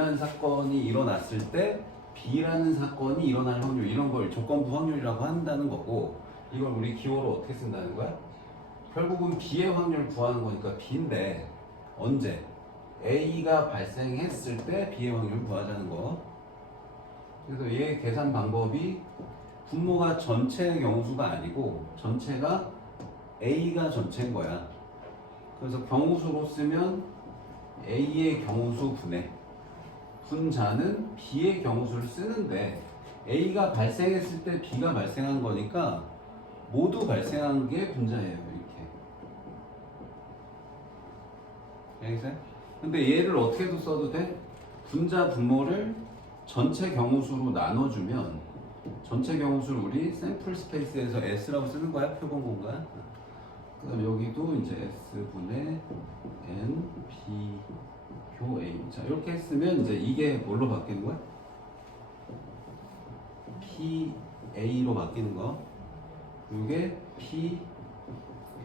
A라는 사건이 일어났을 때 B라는 사건이 일어날 확률 이런 걸 조건부 확률이라고 한다는 거고 이걸 우리 기호로 어떻게 쓴다는 거야? 결국은 B의 확률 구하는 거니까 B인데 언제? A가 발생했을 때 B의 확률 구하자는 거. 그래서 얘 계산 방법이 분모가 전체의 경우수가 아니고 전체가 A가 전체인 거야. 그래서 경우수로 쓰면 A의 경우수 분해 분자는 B의 경우수를 쓰는데 A가 발생했을 때 B가 발생한 거니까 모두 발생한 게 분자예요 이렇게 알겠어요? 근데 얘를 어떻게도 써도 돼? 분자 분모를 전체 경우수로 나눠주면 전체 경우수를 우리 샘플 스페이스에서 S라고 쓰는 거야 표본 공간 그 다음에 여기도 이제 S분의 N, B, 교 A 자 이렇게 했으면 이제 이게 뭘로 바뀌는 거야? P, A로 바뀌는 거. 이게 P,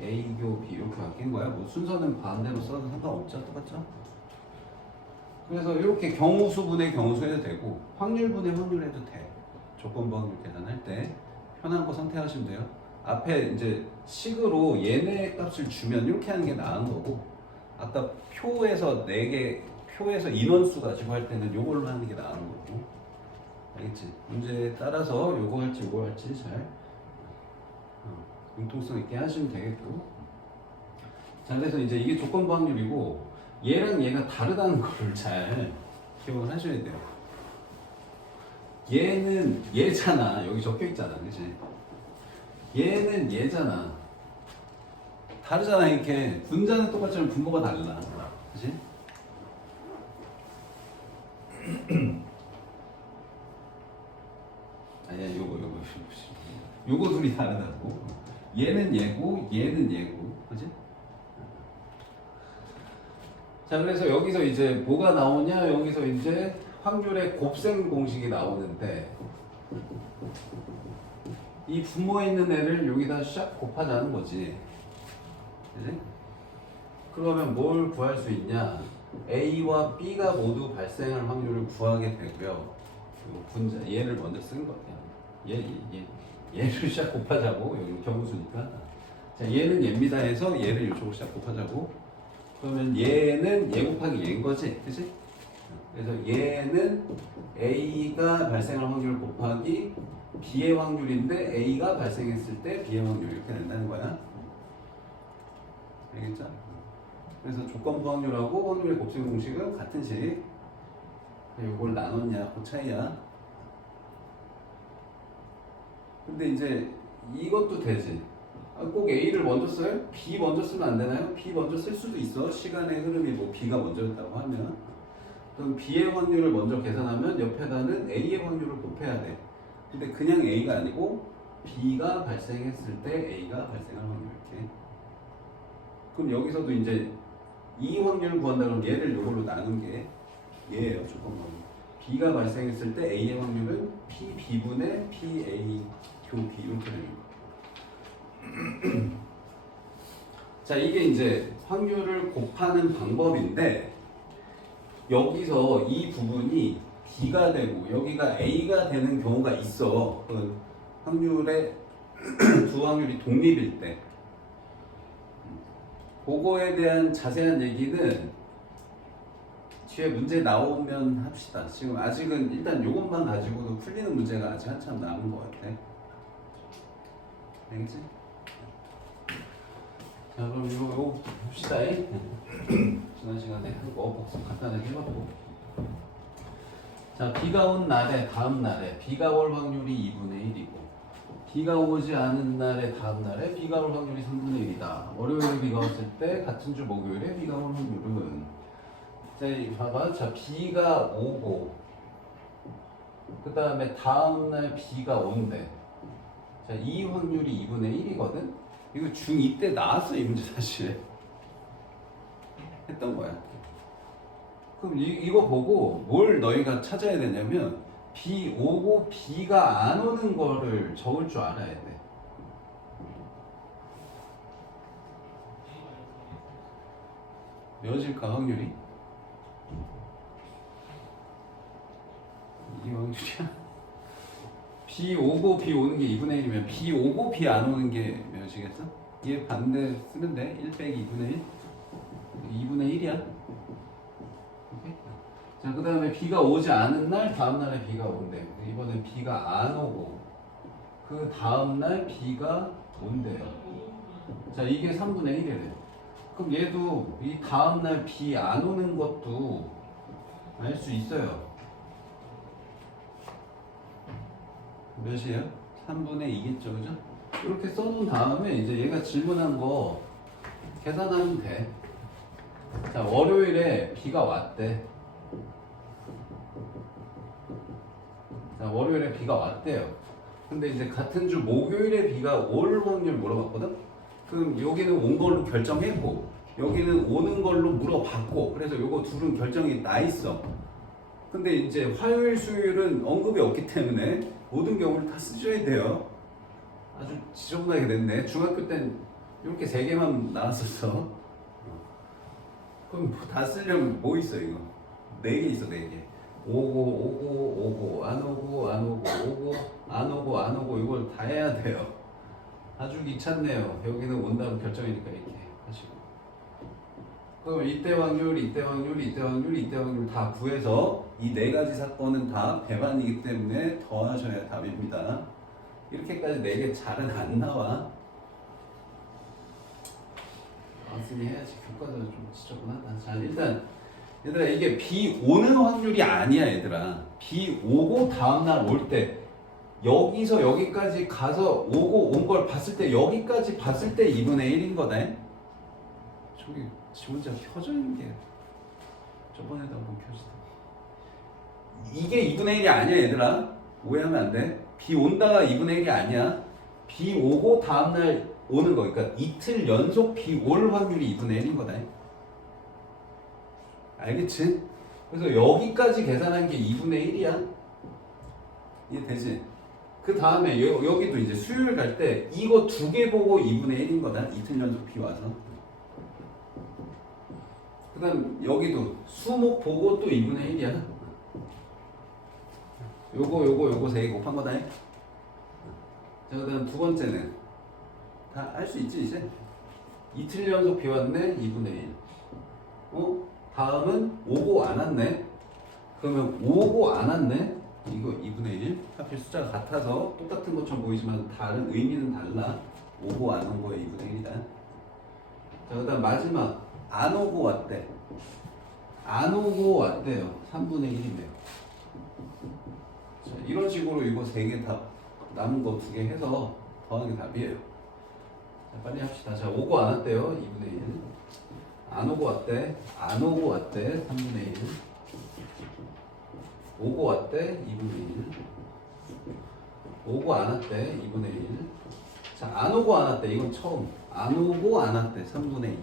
A, 교 B 이렇게 바뀌는 거야. 뭐 순서는 반대로 써도 상관없죠? 똑같죠? 그래서 이렇게 경우수분의 경우수 해도 되고 확률분의 확률 해도 돼. 조건부 확률 계산할 때 편한 거 선택하시면 돼요. 앞에 이제 식으로 얘네 값을 주면 이렇게 하는 게 나은 거고 아까 표에서 네개 표에서 인원수 가지고 할 때는 요걸로 하는 게 나은 거고 알겠지? 문제에 따라서 요거 할지 요거 할지 잘 어, 융통성 있게 하시면 되겠고 자 그래서 이제 이게 조건부 확률이고 얘랑 얘가 다르다는 거를 잘 기억을 하셔야 돼요 얘는 얘잖아 여기 적혀 있잖아 그치? 얘는 얘잖아. 다르잖아 이렇게 분자는 똑같지만 분모가 달라. 그지? 아니야 요거 요거 요거 둘이 다르다고. 얘는 얘고 얘는 얘고 그지? 자 그래서 여기서 이제 뭐가 나오냐 여기서 이제 확률의 곱셈 공식이 나오는데 이 분모에 있는 애를 여기다 샥 곱하자는 거지. 그지? 그러면 뭘 구할 수 있냐? A와 B가 모두 발생할 확률을 구하게 되고요. 요 분자 얘를 먼저 쓴 거야. 얘, 얘, 얘를 샥 곱하자고 여기 경우수니까. 자 얘는 얘입니다 해서 얘를 이쪽으로 샥 곱하자고. 그러면 얘는 얘 곱하기 얘인 거지, 그지? 그래서 얘는 A가 발생할 확률 곱하기 B의 확률인데 A가 발생했을 때 B의 확률 이렇게 된다는 거야. 알겠죠? 그래서 조건부 확률하고 확률의 곱셈 공식은 같은 식. 이걸 나눴냐, 그 차이야. 근데 이제 이것도 되지. 아, 꼭 A를 먼저 써요? B 먼저 쓰면 안 되나요? B 먼저 쓸 수도 있어. 시간의 흐름이 뭐 B가 먼저였다고 하면. 그럼 B의 확률을 먼저 계산하면 옆에다는 A의 확률을 곱해야 돼. 근데 그냥 A가 아니고 B가 발생했을 때 A가 발생할 확률 이렇게. 그럼 여기서도 이제 이 확률을 구한다 그러면 얘를 이걸로 나눈 게 얘예요 확률. B가 발생했을 때 A의 확률은 P B분의 P A 교 B 이렇게 됩니다. 자 이게 이제 확률을 곱하는 방법인데 여기서 이 부분이 B가 되고 여기가 A가 되는 경우가 있어. 그 확률의 두 확률이 독립일 때. 그거에 대한 자세한 얘기는 뒤에 문제 나오면 합시다. 지금 아직은 일단 이것만 가지고도 풀리는 문제가 아직 한참 남은 것 같아. 알겠지? 자 그럼 이거 이거 봅시다. 지난 시간에 한거 복습 간단하게 해봤고. 자, 비가 온 날에 다음 날에 비가 올 확률이 2분의 1이고 비가 오지 않은 날에 다음 날에 비가 올 확률이 3분의 1이다. 월요일에 비가 왔을 때 같은 주 목요일에 비가 올 확률은 자, 이 봐봐. 자, 비가 오고 그 다음에 다음 날 비가 온대. 자, 이 확률이 2분의 1이거든. 이거 중2 때 나왔어 이 문제 사실. 했던 거야. 그럼 이, 이거 보고 뭘 너희가 찾아야 되냐면 비 오고 비가 안 오는 거를 적을 줄 알아야 돼. 몇일까 확률이? 확률이야? B 오고 B 오는 게 2분의 1이면 B 오고 B 안 오는 게 몇이겠어? 얘 반대 쓰면 돼. 1 빼기 2분의 1. 2분의 1이야. 자, 그 다음에 B가 오지 않은 날, 다음 날에 B가 온대. 이번엔 B가 안 오고, 그 다음 날 B가 온대요. 자, 이게 3분의 1이래. 그럼 얘도 이 다음 날 B 안 오는 것도 알 수 있어요. 몇이에요? 3분의 2겠죠, 그죠? 이렇게 써놓은 다음에 이제 얘가 질문한 거 계산하면 돼. 자, 월요일에 비가 왔대. 자, 월요일에 비가 왔대요. 근데 이제 같은 주 목요일에 비가 올 확률 물어봤거든? 그럼 여기는 온 걸로 결정했고, 여기는 오는 걸로 물어봤고, 그래서 요거 둘은 결정이 나 있어. 근데 이제 화요일, 수요일은 언급이 없기 때문에 모든 경우를 다 쓰셔야 돼요. 아주 지저분하게 됐네. 중학교 땐 이렇게 세 개만 나왔었어. 그럼 뭐다 쓰려면 뭐 있어 이거? 네 개 있어 네 개. 오고 오고 오고 안 오고 안 오고 오고 안 오고 안 오고 이걸 다 해야 돼요. 아주 귀찮네요. 여기는 온다고 결정이니까 이렇게 하시고. 그럼 이때 확률, 이때 확률, 이때 확률, 이때 확률 다 구해서 이 네 가지 사건은 다 배반이기 때문에 더하셔야 답입니다. 이렇게까지 네 개 잘은 안 나와. 나왔으니 해야지. 교과서는 좀 지저분하다. 자, 일단 얘들아 이게 비 오는 확률이 아니야, 얘들아. 비 오고 다음 날 올 때 여기서 여기까지 가서 오고 온 걸 봤을 때 여기까지 봤을 때 2분의 1인 거다. 저기 지문자 켜져 있는 게 저번에도 한번 켜지다. 이게 2분의 1이 아니야, 얘들아. 오해하면 안 돼. 비 온다가 2분의 1이 아니야. 비 오고 다음날 오는 거. 그러니까 이틀 연속 비 올 확률이 2분의 1인 거다. 알겠지? 그래서 여기까지 계산한 게 2분의 1이야. 이해되지? 그 다음에 여기도 이제 수요일 갈 때 이거 두 개 보고 2분의 1인 거다. 이틀 연속 비 와서. 그 다음 여기도 수목 보고 또 2분의 1이야. 요거 요거 요거 세 개 곱한 거다. 자, 그 다음 두 번째는 다할수 있지 이제. 이틀 연속 비 왔네 2분의 1. 어? 다음은 오고 안 왔네. 그러면 오고 안 왔네. 이거 2분의 1. 하필 숫자가 같아서 똑같은 것처럼 보이지만 다른 의미는 달라. 오고 안 온 거에 2분의 1이다. 자, 그 다음 마지막 안 오고 왔대. 안 오고 왔대요. 3분의 1이네요. 자, 이런 식으로 이거 세개다 남은 거 두 개 해서 더하는 게 답이에요. 자, 빨리 합시다. 자, 오고 안 왔대요. 2분의 1. 안 오고 왔대. 안 오고 왔대. 3분의 1. 오고 왔대. 2분의 1. 오고 안 왔대. 2분의 1. 자, 안 오고 안 왔대. 이건 처음. 안 오고 안 왔대. 3분의 2.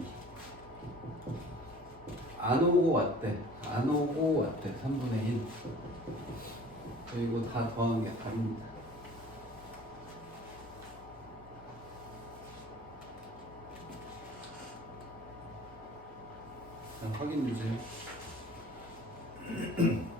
안 오고 왔대. 안 오고 왔대. 3분의 1. 그리고 다 더한 게 답입니다. 확인 주세요.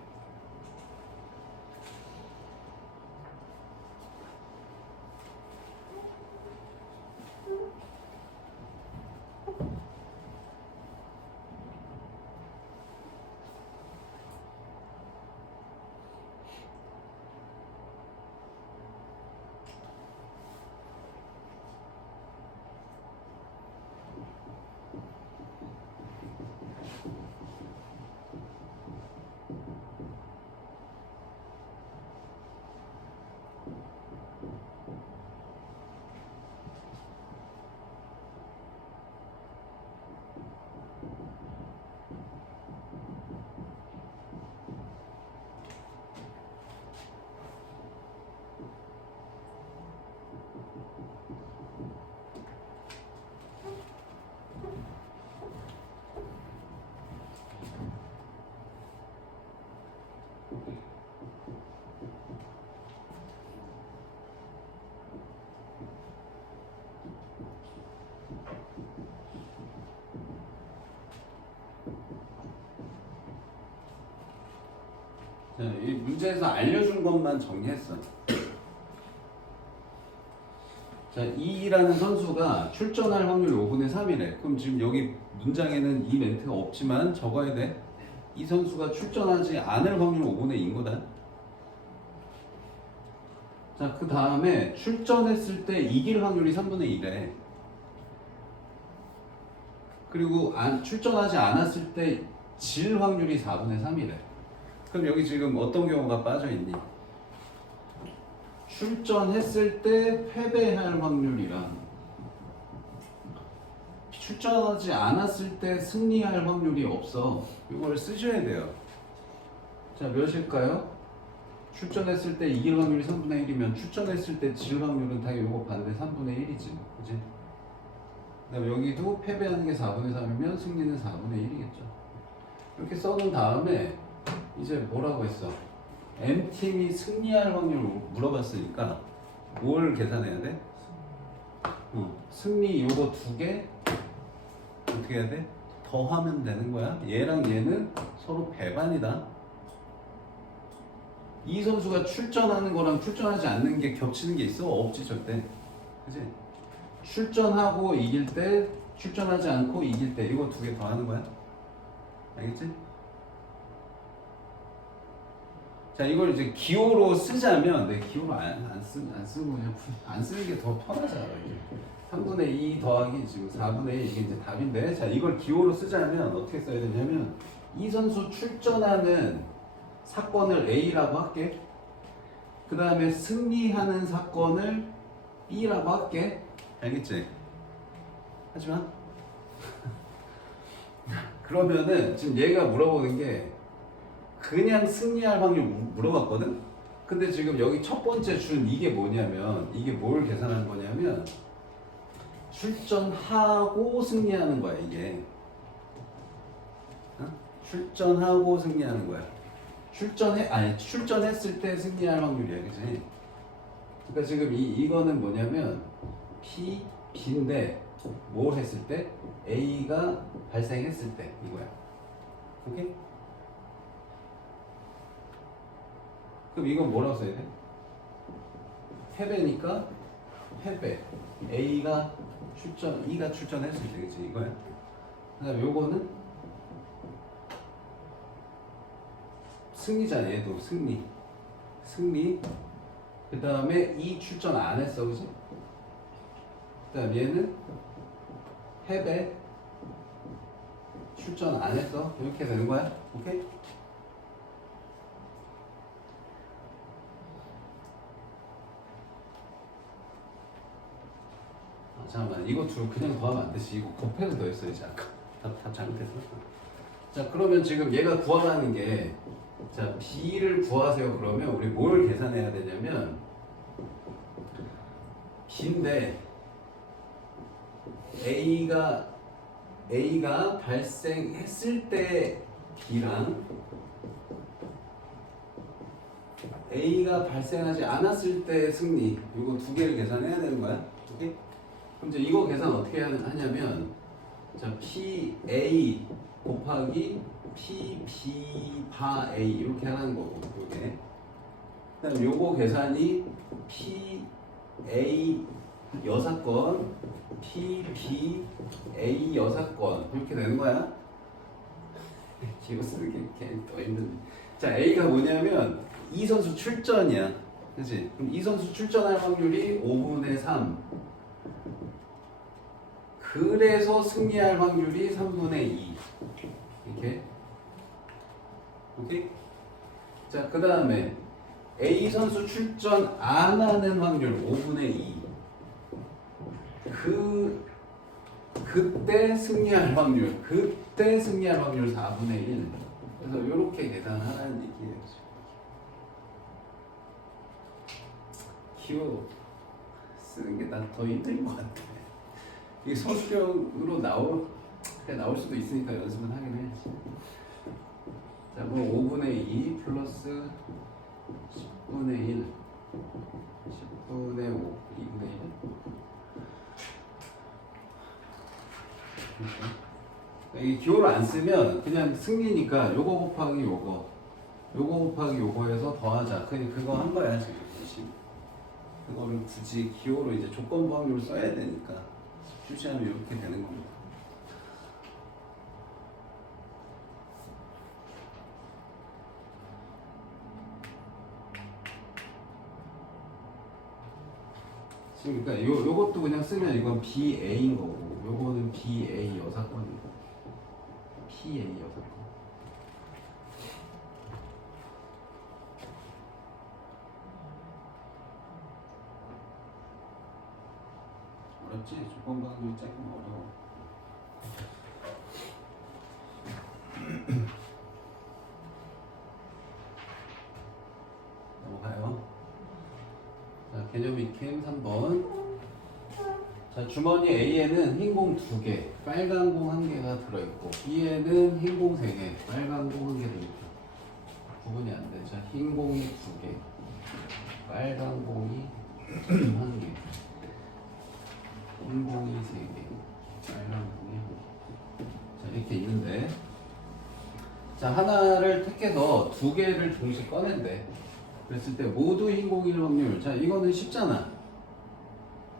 자, 이 문제에서 알려준 것만 정리했어. 자, 2라는 선수가 출전할 확률 5분의 3이래. 그럼 지금 여기 문장에는 이 멘트가 없지만 적어야 돼. 이 선수가 출전하지 않을 확률 5분의 2인 거다. 자, 그 다음에 출전했을 때 이길 확률이 3분의 1래. 그리고 안, 출전하지 않았을 때 질 확률이 4분의 3이래. 그럼 여기 지금 어떤 경우가 빠져 있니? 출전했을 때 패배할 확률이랑 출전하지 않았을 때 승리할 확률이 없어. 이걸 쓰셔야 돼요. 자, 몇일까요? 출전했을 때 이길 확률이 3분의 1이면 출전했을 때 질 확률은 당연히 이거 반대 3분의 1이지. 그지? 그다음에 여기도 패배하는 게 4분의 3이면 승리는 4분의 1이겠죠. 이렇게 써놓은 다음에 이제 뭐라고 했어? M팀이 승리할 확률을 물어봤으니까 뭘 계산해야 돼? 어, 승리 요거 두 개 어떻게 해야 돼? 더하면 되는 거야. 얘랑 얘는 서로 배반이다. 이 선수가 출전하는 거랑 출전하지 않는 게 겹치는 게 있어? 없지 절대. 그지? 출전하고 이길 때, 출전하지 않고 이길 때 이거 두 개 더하는 거야. 알겠지? 자 이걸 이제 기호로 쓰자면 내 기호로 안, 안, 쓰, 안 쓰고 그냥 푸- 안 쓰는 게 더 편하잖아 이게. 3분의 2 더하기 지금 4분의 1 이게 이제 답인데 자 이걸 기호로 쓰자면 어떻게 써야 되냐면 이 선수 출전하는 사건을 A라고 할게 그 다음에 승리하는 사건을 B라고 할게 알겠지? 하지만 그러면은 지금 얘가 물어보는 게 그냥 승리할 확률 무- 물어봤거든? 근데 지금 여기 첫 번째 준 이게 뭐냐면 이게 뭘 계산하는 거냐면 출전하고 승리하는 거야 이게 어? 출전하고 승리하는 거야 출전해 아니 출전했을 때 승리할 확률이야 그치? 그러니까 지금 이 이거는 뭐냐면 P B인데 뭘 했을 때 A가 발생했을 때 이거야 오케이? 그럼 이건 뭐라고 써야 돼? 패배니까 패배. A가 출전, E가 출전했을 때, 그치? 이거야. 그 다음에 요거는 승리잖아, 얘도 승리. 승리. 그 다음에 E 출전 안 했어, 그치? 그 다음 얘는 패배. 출전 안 했어. 이렇게 되는 거야. 오케이? 잠깐만 이거 둘 그냥 더하면 안 되지. 이거 곱해서 더했어야지 아까. 답, 답 잘못했어. 자 그러면 지금 얘가 구하라는 게 자 B를 구하세요. 그러면 우리 뭘 계산해야 되냐면 B인데 A가 A가 발생했을 때 B랑 A가 발생하지 않았을 때 승리. 이거 두 개를 계산해야 되는 거야? 그럼 이제 이거 계산 어떻게 하- 하냐면 자 PA 곱하기 PB 바 A 이렇게 하는 거고 이게. 그다음 요거 계산이 PA 여사건 PB A 여사건 이렇게 되는 거야. 기호 쓰는 게 더 힘든 자 A가 뭐냐면 이 선수 출전이야. 그치? 그럼 이 선수 출전할 확률이 5분의 3 그래서 승리할 확률이 3분의 2 이렇게? 오케이? 자 그 다음에 A 선수 출전 안 하는 확률 5분의 2 그, 그때 승리할 확률 그때 승리할 확률 4분의 1 그래서 이렇게 계산하라는 얘기예요. 기호 쓰는 게 난 더 힘든 것 같아 이게 서술형으로 나올 나올 수도 있으니까 연습은 하긴 해야지. 자, 그럼 5분의 2 플러스 10분의 1, 10분의 5, 2분의 1. 이 기호를 안 쓰면 그냥 승리니까 요거 곱하기 요거 요거 곱하기 요거에서 더하자. 그냥 그거 한 거야 지금. 그거를 굳이 기호로 이제 조건부 확률을 써야 되니까 표시하면 이렇게 되는 겁니다. 그러니까 요 요것도 그냥 쓰면 이건 BA인 거고 요거는 BA 여사건이고 PA 여사건. 어렵지? 조 확률이 조금 어려워. 넘어가요. 자, 개념 익힘 3번. 자, 주머니 A에는 흰 공 2개, 빨간 공 1개가 들어있고, B에는 흰 공 3개, 빨간 공 1개 들어있다. 구분이 안 돼. 자, 흰 공이 2개, 빨간 공이 1개, 흰 공이 3개, 빨간 공이 1개. 자, 이렇게 있는데, 자, 하나를 택해서 두 개를 동시에 꺼낸대. 그랬을 때 모두 흰 공일 확률. 자, 이거는 쉽잖아.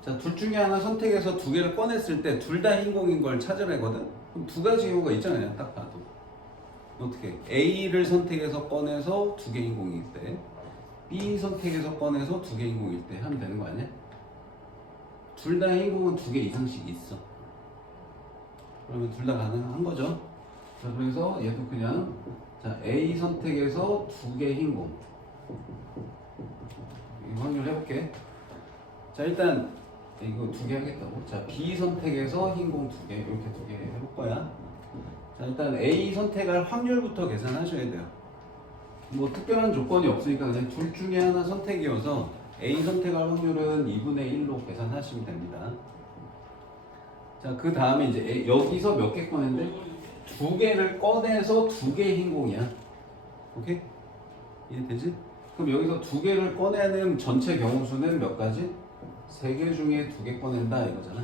자, 둘 중에 하나 선택해서 두 개를 꺼냈을 때 둘 다 흰 공인 걸 찾으래거든? 그럼 두 가지 경우가 있잖아요. 딱 봐도. 어떻게? A를 선택해서 꺼내서 두 개 흰 공일 때, B 선택해서 꺼내서 두 개 흰 공일 때 하면 되는 거 아니야? 둘다흰 공은 두 개 이상씩 있어. 그러면 둘 다 가능한 거죠. 자, 그래서 얘도 그냥 자, A 선택해서 두 개. 이 확률 해볼게. 자, 일단 이거 두 개 하겠다고. 자, B 선택해서 흰공 두 개, 이렇게 두 개 해볼 거야. 자, 일단 A 선택할 확률부터 계산하셔야 돼요. 뭐 특별한 조건이 없으니까 그냥 둘 중에 하나 선택이어서 A 선택할 확률은 2분의 1로 계산하시면 됩니다. 자, 그 다음에 이제 여기서 몇 개 꺼냈는데 두 개를 꺼내서 두개흰 공이야. 오케이? 이해되지? 그럼 여기서 두 개를 꺼내는 전체 경우 수는 몇 가지? 세 개 중에 두 개 꺼낸다 이거잖아.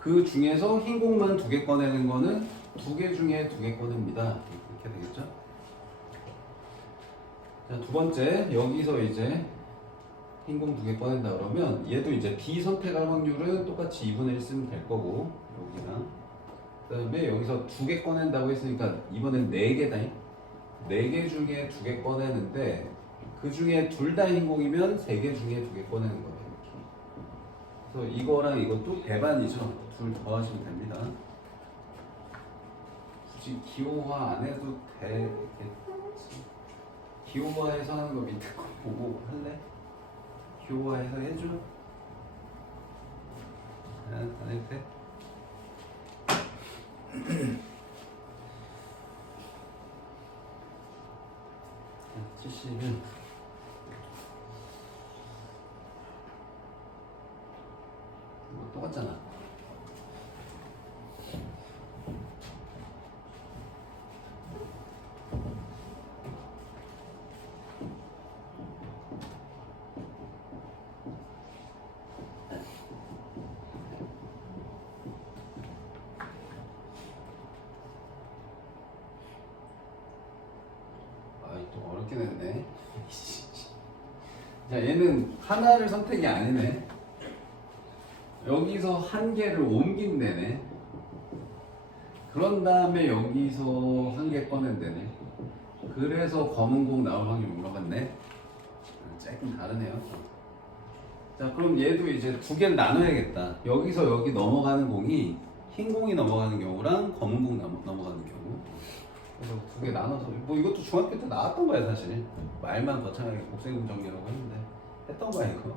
그 중에서 흰 공만 두 개 꺼내는 거는 두 개 중에 두 개 꺼냅니다. 이렇게 되겠죠? 자, 두 번째 여기서 이제 흰공 두 개 꺼낸다 그러면 얘도 이제 B 선택할 확률은 똑같이 2분의 1 쓰면 될 거고 여기랑 그 다음에 여기서 두 개 꺼낸다고 했으니까 이번엔 네 개다. 네 개 중에 두 개 꺼내는데 그 중에 둘 다 흰 공이면 세 개 중에 두 개 꺼내는 거예요. 이렇게. 그래서 이거랑 이것도 배반이죠. 둘 더하시면 됩니다. 굳이 기호화 안 해도 되겠지. 기호화해서 하는 거 밑에 거 보고 할래? 기호화해서 해줘. 아, 안 해도 돼? 자, 70은 이거 똑같잖아. 아이 됐네. 자 얘는 하나를 선택이 아니네. 여기서 한 개를 옮긴대네. 그런 다음에 여기서 한 개 꺼낸대네. 그래서 검은 공 나올 확률 물어봤네. 조금 다르네요. 자 그럼 얘도 이제 두 개를 나눠야겠다. 여기서 여기 넘어가는 공이 흰 공이 넘어가는 경우랑 검은 공 넘어- 넘어가는 경우. 그래서 두 개 나눠서 뭐 이것도 중학교 때 나왔던 거야 사실. 말만 거창하게 곱셈 정리라고 했는데 했던 거야 이거.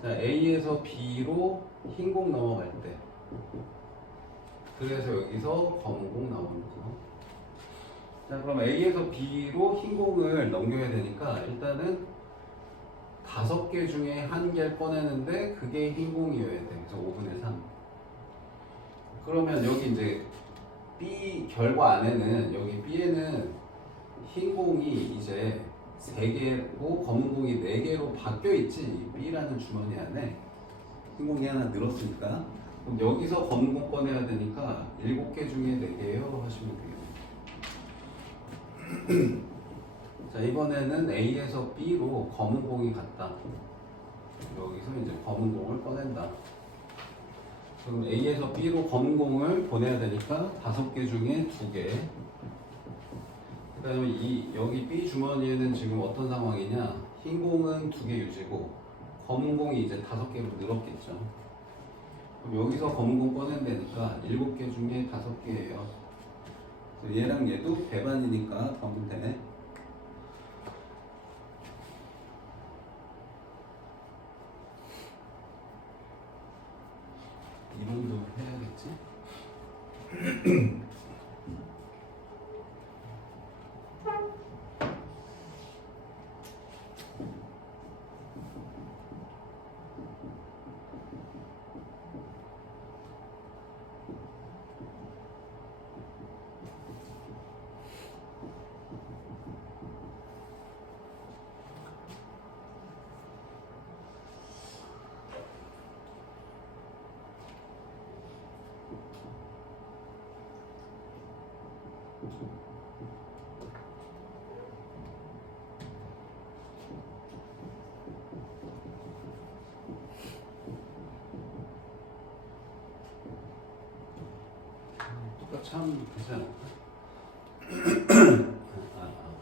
자 A에서 B로 흰 공 넘어갈 때. 그래서 여기서 검은 공 나오는 거죠 자 그럼 A에서 B로 흰 공을 넘겨야 되니까 일단은 다섯 개 중에 한 개를 꺼내는데 그게 흰 공이어야 돼. 그래서 5분의 3 그러면 여기 이제 B 결과 안에는 여기 B에는 흰 공이 이제 세 개고 검은 공이 네 개로 바뀌어 있지 이 B라는 주머니 안에 흰 공이 하나 늘었으니까 그럼 여기서 검은 공 꺼내야 되니까 일곱 개 중에 네 개요 하시면 되겠네요. 자 이번에는 A에서 B로 검은 공이 갔다. 여기서 이제 검은 공을 꺼낸다. 그럼 A에서 B로 검은 공을 보내야 되니까 다섯 개 중에 두 개. 그다음에 이 여기 B 주머니에는 지금 어떤 상황이냐? 흰 공은 두 개 유지고 검은 공이 이제 다섯 개로 늘었겠죠. 그럼 여기서 검은 공 꺼낸다니까 일곱 개 중에 다섯 개예요. 얘랑 얘도 배반이니까 검은 되네. 이론도 해야겠지? 똑같이 하면 되지 않을까? 아, 아.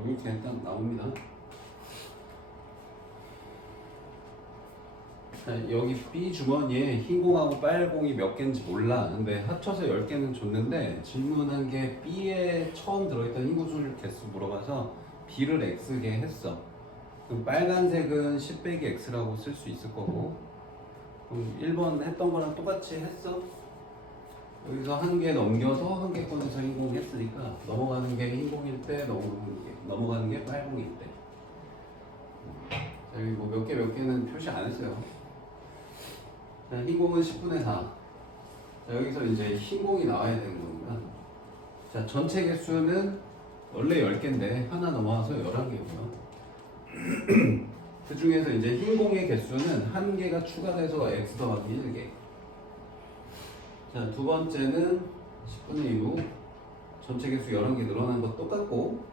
자, 이렇게 일단 나옵니다. 자, 여기 B 주머니에 흰 공하고 빨 공이 몇 개인지 몰라. 근데 합쳐서 10개는 줬는데 질문한 게 B에 처음 들어있던 흰 구슬 개수 물어봐서 B를 X게 했어. 그럼 빨간색은 10 빼기 X라고 쓸 수 있을 거고 그럼 1번 했던 거랑 똑같이 했어? 여기서 한 개 넘겨서 한 개 꺼내서 흰공 했으니까 넘어가는 게 흰공일 때 넘어가는 게, 넘어가는 게 빨공일 때. 자, 여기 뭐몇 개 몇 개는 표시 안 했어요. 자, 흰공은 10분의 4. 자, 여기서 이제 흰공이 나와야 되는 겁니다. 자, 전체 개수는 원래 10개인데 하나 넘어와서 11개고요. 그 중에서 이제 흰 공의 개수는 한 개가 추가돼서 x 더하기 1개. 자, 두 번째는 10분의 2로 전체 개수 11개 늘어난 거 똑같고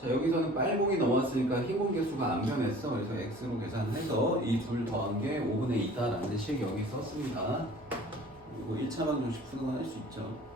자, 여기서는 빨공이 넘어왔으니까 흰공 개수가 안 변했어. 그래서 x로 계산해서 이 둘 더한 게 5분의 2다라는 식 여기 썼습니다. 그리고 1차 방정식 수능할 수 있죠.